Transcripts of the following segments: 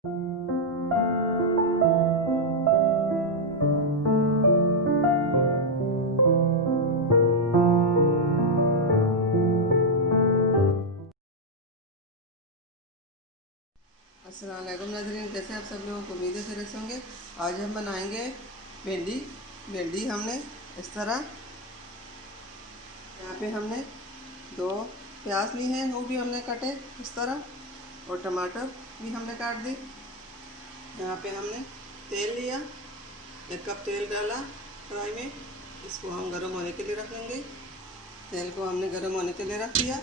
अस्सलाम वालेकुम नाज़रीन, कैसे आप सब लोगों को उम्मीद है खैरियत से होंगे। आज हम बनाएंगे भिंडी। भिंडी हमने इस तरह, यहाँ पे हमने 2 प्याज ली हैं, वो भी हमने काटे इस तरह, और टमाटर भी हमने काट दी। यहाँ पे हमने तेल लिया, 1 कप तेल डाला कढ़ाई में। इसको हम गर्म होने के लिए रख लेंगे। तेल को हमने गर्म होने के लिए रख दिया।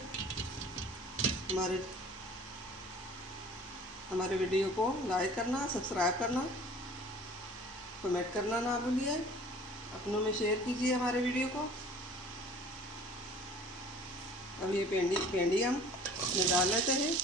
हमारे वीडियो को लाइक करना, सब्सक्राइब करना, कमेंट करना ना भूलिए। अपनों में शेयर कीजिए हमारे वीडियो को। अब ये भिंडी हम इसमें डाल लेते हैं।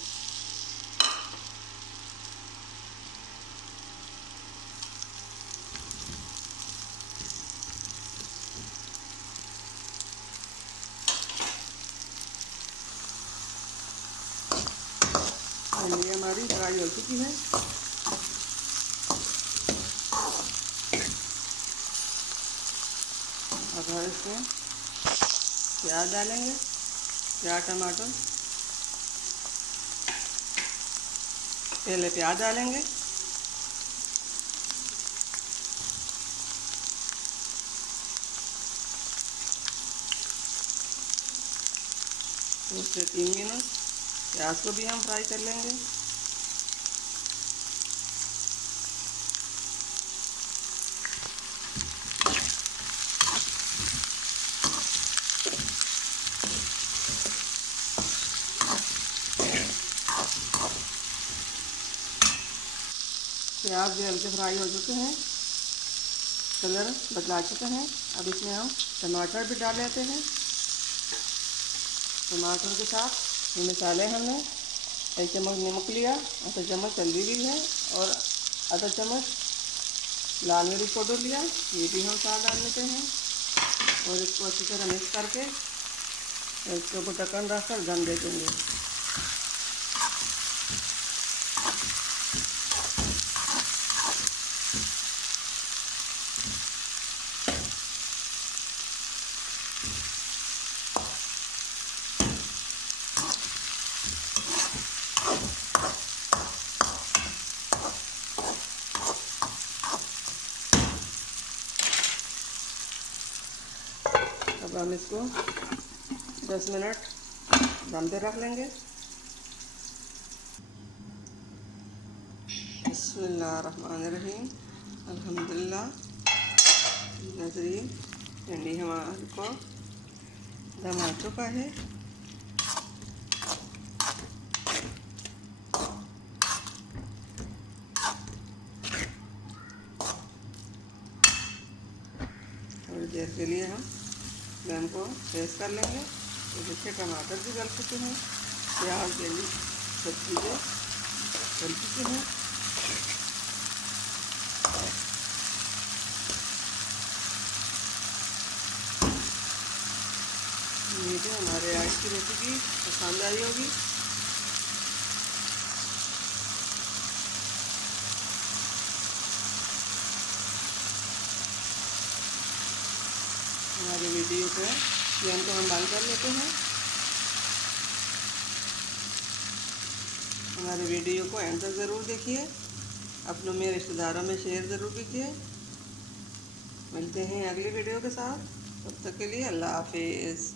भिंडी हमारी फ्राई हो चुकी है। अब हम इसमें प्याज डालेंगे, प्याज टमाटर। पहले प्याज डालेंगे, तो 3 मिनट प्याज को भी हम फ्राई कर लेंगे। प्याज भी हल्के फ्राई हो चुके हैं, कलर बदला चुके हैं। अब इसमें हम टमाटर भी डाल लेते हैं। टमाटर के साथ ये मसाले हमने 1 चम्मच नमक लिया, आधा चम्मच हल्दी ली है, और आधा चम्मच लाल मिर्च पाउडर लिया, ये भी हम साथ डाल लेते हैं। और इसको अच्छी तरह मिक्स करके इसके ऊपर ढक्कन रखकर दम दे देंगे। अब हम इसको 10 मिनट दम पे रख लेंगे। बिस्मिल्लाहिर्रहमानिर्रहीम, अल्हम्दुलिल्लाह। नाज़रीन, भिंडी हमारे को दम आ चुका है। थोड़ी देर के लिए हम फ्लेम को तेज़ कर लेंगे। तो देखिए टमाटर भी गल चुके हैं, प्याज भिंडी सब चीज़ें गल चुकी हैं। उम्मीद है हमारे आज की रेसिपी पसंद आई होगी। हमारी वीडियो को फ्लेम को हम बंद कर लेते हैं। हमारे वीडियो को एंड तक ज़रूर देखिए, अपनों में रिश्तेदारों में शेयर ज़रूर कीजिए। मिलते हैं अगली वीडियो के साथ, तब तक के लिए अल्लाह हाफिज़।